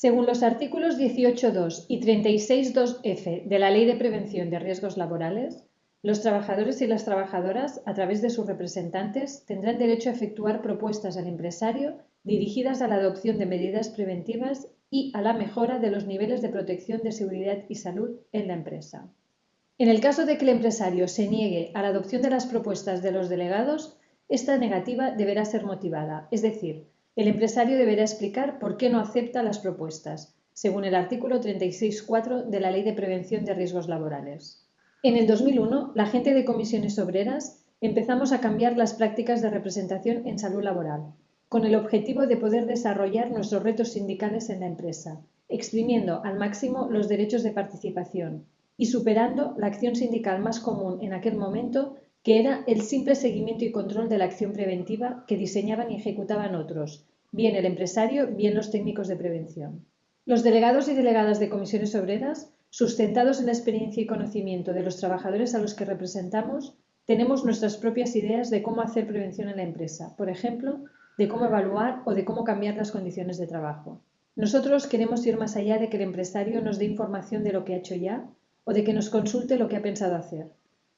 Según los artículos 18.2 y 36.2f de la Ley de Prevención de Riesgos Laborales, los trabajadores y las trabajadoras, a través de sus representantes, tendrán derecho a efectuar propuestas al empresario dirigidas a la adopción de medidas preventivas y a la mejora de los niveles de protección de seguridad y salud en la empresa. En el caso de que el empresario se niegue a la adopción de las propuestas de los delegados, esta negativa deberá ser motivada, es decir, el empresario deberá explicar por qué no acepta las propuestas, según el artículo 36.4 de la Ley de Prevención de Riesgos Laborales. En el 2001, la gente de Comisiones Obreras empezamos a cambiar las prácticas de representación en salud laboral, con el objetivo de poder desarrollar nuestros retos sindicales en la empresa, exprimiendo al máximo los derechos de participación y superando la acción sindical más común en aquel momento, que era el simple seguimiento y control de la acción preventiva que diseñaban y ejecutaban otros, bien el empresario, bien los técnicos de prevención. Los delegados y delegadas de Comisiones Obreras, sustentados en la experiencia y conocimiento de los trabajadores a los que representamos, tenemos nuestras propias ideas de cómo hacer prevención en la empresa, por ejemplo, de cómo evaluar o de cómo cambiar las condiciones de trabajo. Nosotros queremos ir más allá de que el empresario nos dé información de lo que ha hecho ya o de que nos consulte lo que ha pensado hacer.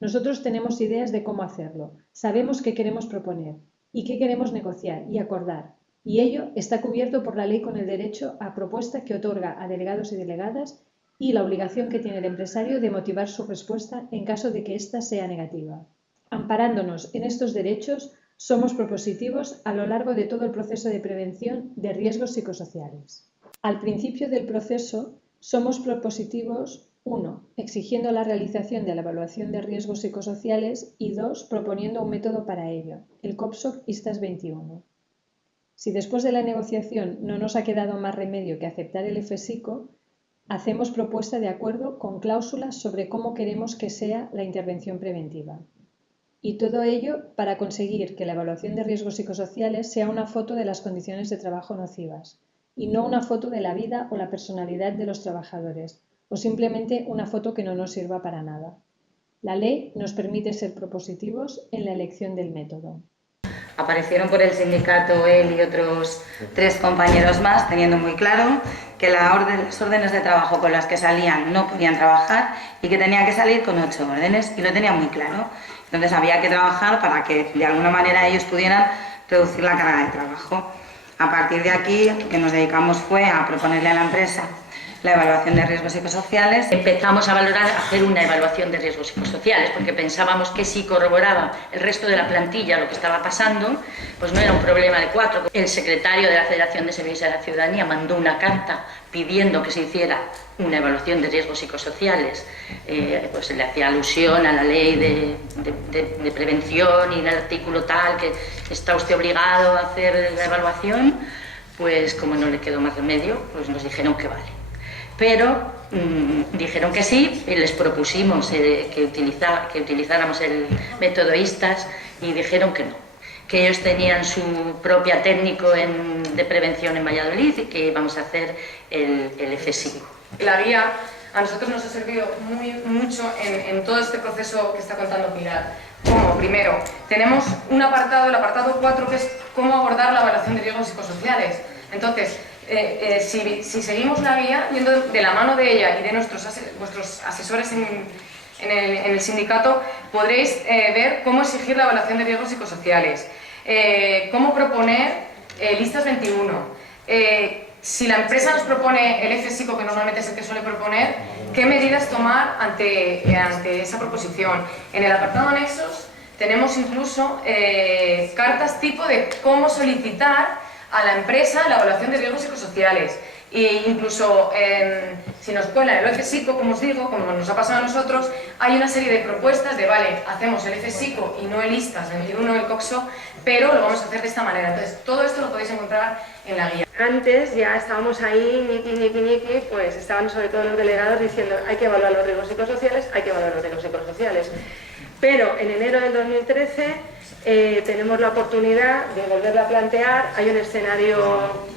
Nosotros tenemos ideas de cómo hacerlo, sabemos qué queremos proponer y qué queremos negociar y acordar, y ello está cubierto por la ley con el derecho a propuesta que otorga a delegados y delegadas y la obligación que tiene el empresario de motivar su respuesta en caso de que ésta sea negativa. Amparándonos en estos derechos, somos propositivos a lo largo de todo el proceso de prevención de riesgos psicosociales. Al principio del proceso, somos propositivos 1. Exigiendo la realización de la evaluación de riesgos psicosociales y 2. Proponiendo un método para ello, el COPSOC ISTAS 21. Si después de la negociación no nos ha quedado más remedio que aceptar el FSICO, hacemos propuesta de acuerdo con cláusulas sobre cómo queremos que sea la intervención preventiva. Y todo ello para conseguir que la evaluación de riesgos psicosociales sea una foto de las condiciones de trabajo nocivas y no una foto de la vida o la personalidad de los trabajadores, o simplemente una foto que no nos sirva para nada. La ley nos permite ser propositivos en la elección del método. Aparecieron por el sindicato él y otros 3 compañeros más, teniendo muy claro que las órdenes de trabajo con las que salían no podían trabajar y que tenían que salir con 8 órdenes, y lo tenían muy claro. Entonces había que trabajar para que de alguna manera ellos pudieran reducir la carga de trabajo. A partir de aquí, lo que nos dedicamos fue a proponerle a la empresa la evaluación de riesgos psicosociales. Empezamos a valorar hacer una evaluación de riesgos psicosociales porque pensábamos que si corroboraba el resto de la plantilla lo que estaba pasando, pues no era un problema de 4. El secretario de la Federación de Servicios a la Ciudadanía mandó una carta pidiendo que se hiciera una evaluación de riesgos psicosociales, pues se le hacía alusión a la ley de prevención y del artículo tal, que está usted obligado a hacer la evaluación. Pues como no le quedó más remedio, pues nos dijeron que vale. Pero dijeron que sí, y les propusimos que utilizáramos el método ISTAS y dijeron que no, que ellos tenían su propia técnico de prevención en Valladolid y que íbamos a hacer el FSICO. La guía a nosotros nos ha servido mucho en todo este proceso que está contando Pilar. Como primero, tenemos un apartado, el apartado 4, que es cómo abordar la evaluación de riesgos psicosociales. Entonces, si seguimos la guía, yendo de la mano de ella y de vuestros asesores en el sindicato, podréis ver cómo exigir la evaluación de riesgos psicosociales, cómo proponer listas 21, si la empresa nos propone el FSICO, que normalmente es el que suele proponer, qué medidas tomar ante esa proposición. En el apartado anexos tenemos incluso cartas tipo de cómo solicitar a la empresa la evaluación de riesgos psicosociales. E incluso si nos cuelan el FSICO, como os digo, como nos ha pasado a nosotros, hay una serie de propuestas de, vale, hacemos el FSICO y no el ISTAS 21 del COPSOC, pero lo vamos a hacer de esta manera. Entonces, todo esto lo podéis encontrar en la guía. Antes ya estábamos ahí, ñiqui, pues estaban sobre todo los delegados diciendo hay que evaluar los riesgos psicosociales, hay que evaluar los riesgos psicosociales. Pero en enero del 2013 tenemos la oportunidad de volverla a plantear, hay un escenario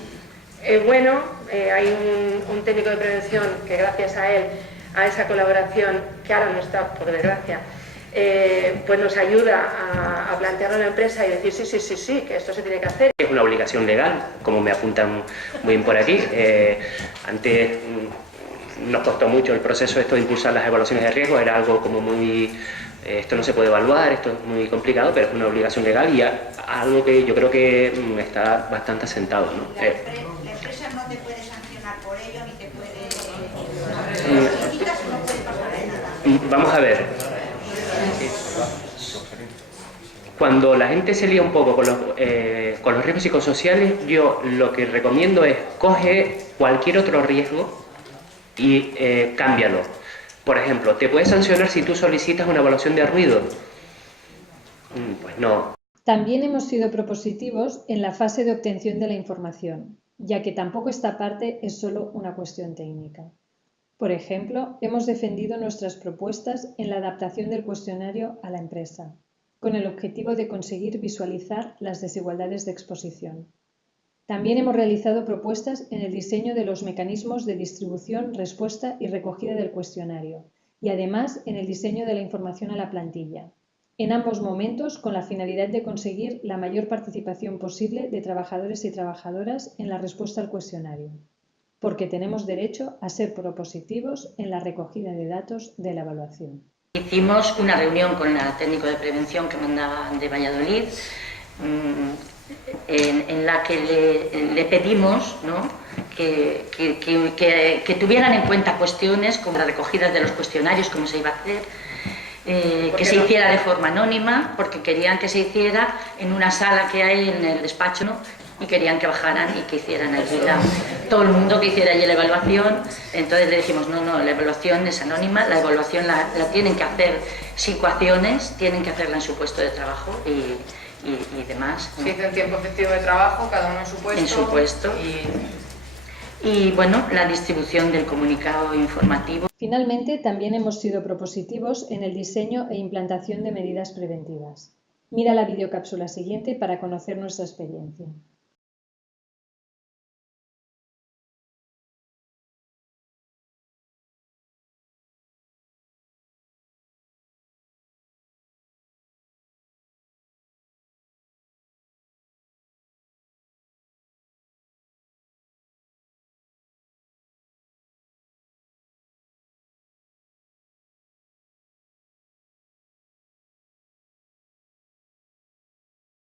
bueno, hay un técnico de prevención que gracias a él, a esa colaboración, que ahora no está por desgracia, pues nos ayuda a plantearlo en la empresa y decir sí, que esto se tiene que hacer. Es una obligación legal, como me apuntan muy bien por aquí. Antes nos costó mucho el proceso esto de impulsar las evaluaciones de riesgo, era algo como muy... esto no se puede evaluar, esto es muy complicado, pero es una obligación legal y algo que yo creo que está bastante asentado, ¿no? La empresa no te puede sancionar por ello, ni te puede... Si quitas, no puede pasar nada. Vamos a ver. Cuando la gente se lía un poco con los riesgos psicosociales, yo lo que recomiendo es coge cualquier otro riesgo y cámbialo. Por ejemplo, ¿te puedes sancionar si tú solicitas una evaluación de ruido? Pues no. También hemos sido propositivos en la fase de obtención de la información, ya que tampoco esta parte es solo una cuestión técnica. Por ejemplo, hemos defendido nuestras propuestas en la adaptación del cuestionario a la empresa, con el objetivo de conseguir visualizar las desigualdades de exposición. También hemos realizado propuestas en el diseño de los mecanismos de distribución, respuesta y recogida del cuestionario, y además en el diseño de la información a la plantilla, en ambos momentos con la finalidad de conseguir la mayor participación posible de trabajadores y trabajadoras en la respuesta al cuestionario, porque tenemos derecho a ser propositivos en la recogida de datos de la evaluación. Hicimos una reunión con la técnico de prevención que mandaban de Valladolid, en la que le pedimos, ¿no?, que tuvieran en cuenta cuestiones como las recogidas de los cuestionarios, cómo se iba a hacer, que se hiciera de forma anónima, porque querían que se hiciera en una sala que hay en el despacho, ¿no?, y querían que bajaran y que hicieran allí todo el mundo que hiciera allí la evaluación. Entonces le dijimos, no, la evaluación es anónima, la evaluación la tienen que hacer sin coacciones, tienen que hacerla en su puesto de trabajo y demás, ¿no? Se hizo en tiempo efectivo de trabajo, cada uno en su puesto. En su puesto. Y bueno, la distribución del comunicado informativo. Finalmente, también hemos sido propositivos en el diseño e implantación de medidas preventivas. Mira la videocápsula siguiente para conocer nuestra experiencia.